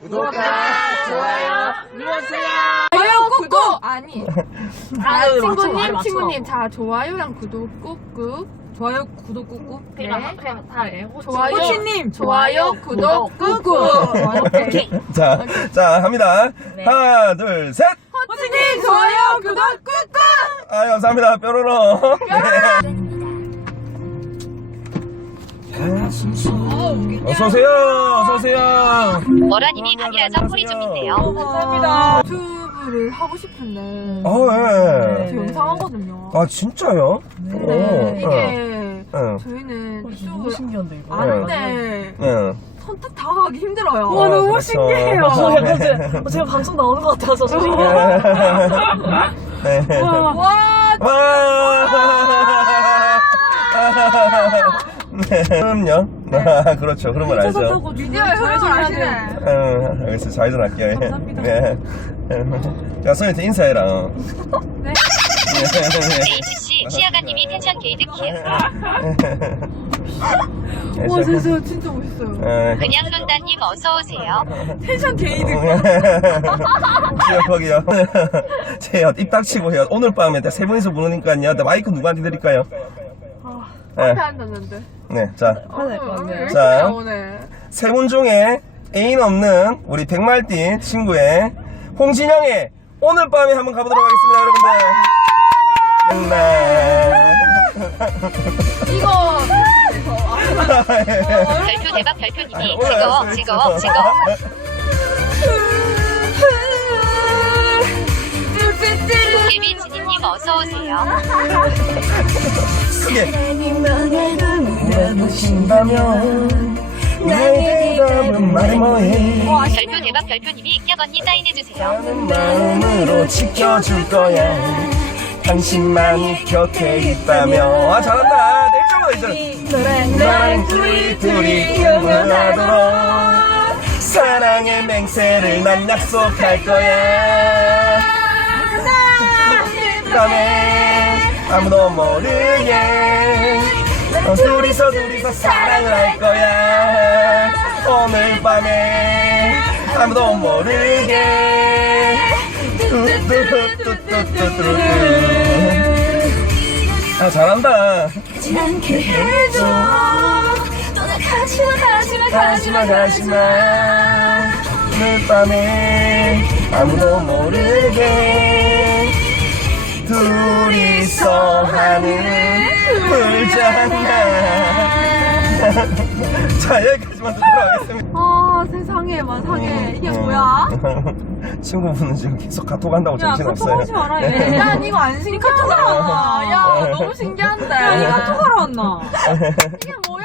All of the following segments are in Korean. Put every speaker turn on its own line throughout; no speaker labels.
구독과 좋아요 눌러주세요.
좋아요 꾹꾹 아니 아 친구님. 친구님 자 좋아요랑 구독 꾹꾹
좋아요, 구독 꾹꾹.
네.
그냥 다 해.
좋아요
호치님.
좋아요 구독 꾹꾹
오케이.
자, 자, 합니다.
네.
하나, 둘, 셋!
호치님 좋아요 구독 꾹꾹
아, 감사합니다. 뾰로로. 네. 어서오세요. 어서오세요.
머라님이 밤이라서 콜이 좀 있네요.
감사합니다.
유튜브를 하고 싶은데
아, 예.
저 영상 하거든요
아, 진짜요?
근데
오,
이게
응.
저희는
너무
유튜브
신기한데, 이거.
아는데
응.
선뜻 다가가기 힘들어요
와, 너무
그렇죠.
신기해요. 어, 약간 제, 어, 제가 방송 나오는 것 같아서 소리가.
네.
와,
와
와! 네. 그럼요. 아, 그렇죠. 그런 걸 알죠.
타고
미디어에 흐름을 아시네
응, 알겠어. 좌회전 할게요. 예.
감사합니다.
네. 자, 선생님한테 인사해라.
네.
JHC 시아가님이 텐션 게이드 킬.
와 진짜 진짜 멋있어요
네.
그냥 논다님 어서 오세요.
텐션 게이드
기억하기요. 제요, 입 닥치고 해요. 오늘 밤에 세 분이서 부르니까요. 나 마이크 누구한테 드릴까요? 네.
앞에 앉았는데
네, 자.
같네요.
열심히
자.
나오네
세분 중에 애인 없는 우리 백말띠 친구의 홍진영의 오늘 밤에 한번 가보도록 하겠습니다, 여러분들. 네.
이거
별표 대박 별표님이 즐거워 즐거워 즐거워. 도깨비 지니님 어서 오세요.
크게. 물어보신다면 나의 대답은 말 뭐해?
별표 대박 별표님이 껴언니 사인해주세요.
나는 마음으로 지켜줄 거야. 당신만이 곁에 있다면. 아, 잘한다. 이제. 나랑 둘이 둘이 영원하도록 사랑의 맹세를 난 약속할 거야. 밤에 아무도 모르게 어, 둘이서 둘이서 사랑을 할 거야. 오늘 밤에 아무도 모르게 뚜뚜뚜뚜뚜뚜뚜 아 잘한다.
않게 해줘 떠나가지마 가지마
가지마 가지마 오늘 밤에 아무도 모르게 둘이서 하는 불장난 자 여기까지만 듣도록 하겠습니다.
아 세상에 만상에. 이게 뭐야?
친구분은 지금 계속 카톡 한다고
야,
정신없어요.
카톡 하지 마라, 얘.
야 이거 안 신기하잖아. 야 너무 신기한데.
야, 카톡 하러 왔나?
이게 뭐야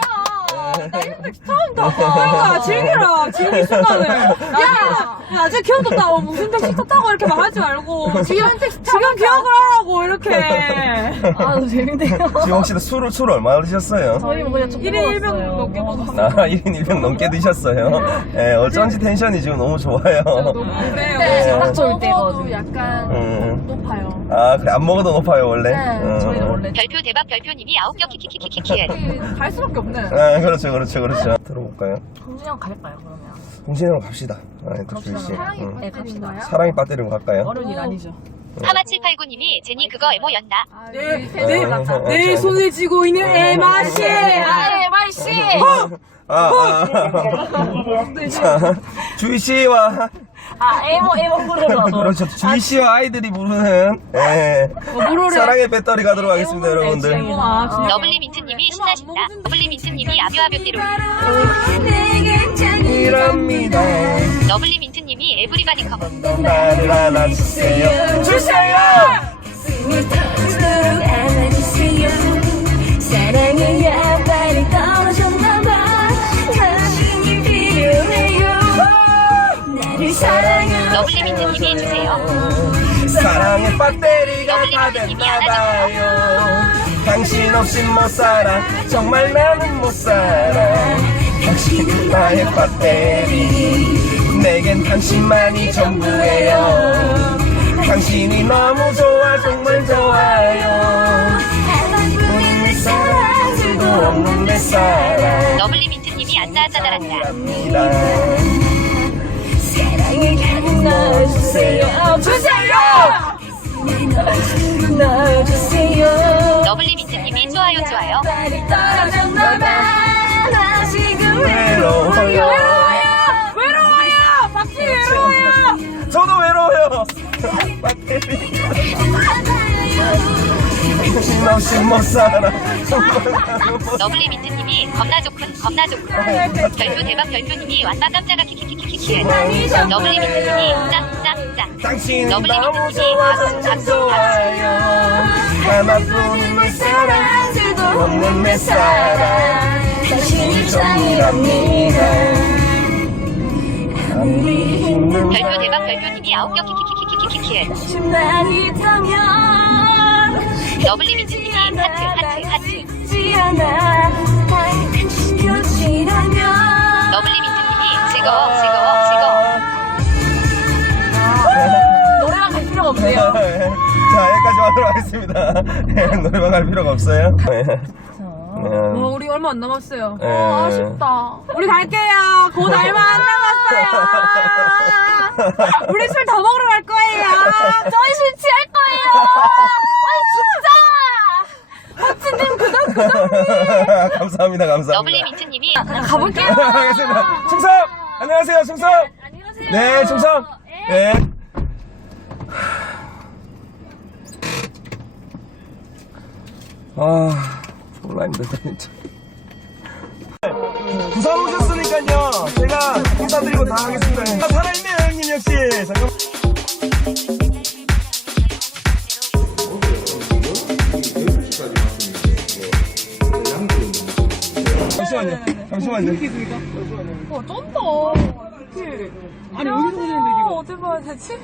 나 이런 거 처음 봐
그러니까, 즐기라. 즐기 순간을. 야! 야, 쟤 기억 없다고. 무슨 택시 탔다고 이렇게 말하지 말고. 지금, 지금 기억을 하라고, 이렇게. 아, 너무 재밌네요.
지금 혹시 술을, 술을 얼마나 드셨어요?
저희 뭐 그냥 1인 1병 넘게 먹었어요.
아 1인 2병 넘게 드셨어요 예, 어쩐지 텐션이 지금 너무 좋아요
근데
딱 좋을
먹어도
때거든요.
약간
음.
높아요
아 그래 안 먹어도 높아요 원래
네,
음.
저희는 원래.
별표 대박 별표님이 아홉 겨 키키키키키키.
이게 갈 수밖에 없네
아 그렇죠 그렇죠 그렇죠 들어볼까요?
홍진이 형 갈까요, 그러면?
홍진이랑 갑시다 아, 또 주희 씨
사랑이
응.
네,
빠뜨린가요?
사랑이 빠뜨리고 갈까요?
어른 일 아니죠.
하마789님이 제니 그거 에모였나?
아,
네,
우리
네,
세대 맞다.
네.
내 손을 쥐고 있는 에마 씨!
아, 말씨
아, 아, 자, 주희 씨와
아, 에모, 에모 부르러.
그렇죠 주희 씨와 아이들이 부르는 예, 사랑의 배터리 가도록 하겠습니다 여러분들
아.
러블리 민트님이 신나신다. 러블리 민트님이 아뷰아뷰띠로.
이랍니다
러블리 민트님이 에브리바디 커버.
나를 안아주세요 주세요 배터리가 다 됐나봐요. 당신 없인 못 살아. 정말 나는 못 살아. 당신은 나의 배터리. 내겐 당신만이 전부예요. 당신이 너무 좋아 정말 좋아요. 거
러블리민트님이 안나하자
달았다. 사랑을
가득 넣어주세요. 주세요.
러블리 민트님이 좋아요 좋아요.
빨리 떨어졌나봐 나 지금 외로워요
외로워요! 외로워요! 박씨 외로워요!
저도 외로워요. 배터리. 없이 못 살아.
러블리 민트님이 겁나 좋군 겁나 좋군. 별표 대박 별표님이 완마 깜짝아 키키키키키키. 러블리 민트님이 짱짱짱.
당신
러블리
너무 좋아서 참. 좋아요. 하나뿐인 내 사랑,
사랑도
없는 내 사랑.
당신이 힘든
별표 대박 별표님이 아홉 겨 키키키키키키키.
밤만 있다면
러블리 민트님이 하트 하트 하트.
않아
러블리 민트님이 즐거워 즐거워.
하도록 하겠습니다. 네, 노래방 갈 필요가 없어요. 네. 네.
어, 우리 얼마 안 남았어요.
네.
어, 아쉽다. 우리 갈게요. 곧 얼마 안 남았어요. 우리 술 더 먹으러 갈 거예요. 저희 술 취할 거예요. 아, 진짜! 호치님 구독, 구독.
감사합니다, 감사합니다.
러블리 민트님이
가볼게요.
알겠습니다. 충성! 안녕하세요, 충성!
안녕하세요.
네, 충성! 네. 아, 졸라 힘들다, 진짜. 부산 오셨으니까요. 제가 인사드리고 다 하겠습니다. 아, 살아있네요, 형님 역시. 잠깐. 잠시만요. 잠시만요.
어, 쩐다. 아니, 여기서 오는데, 이거. 어디 봐야 되지?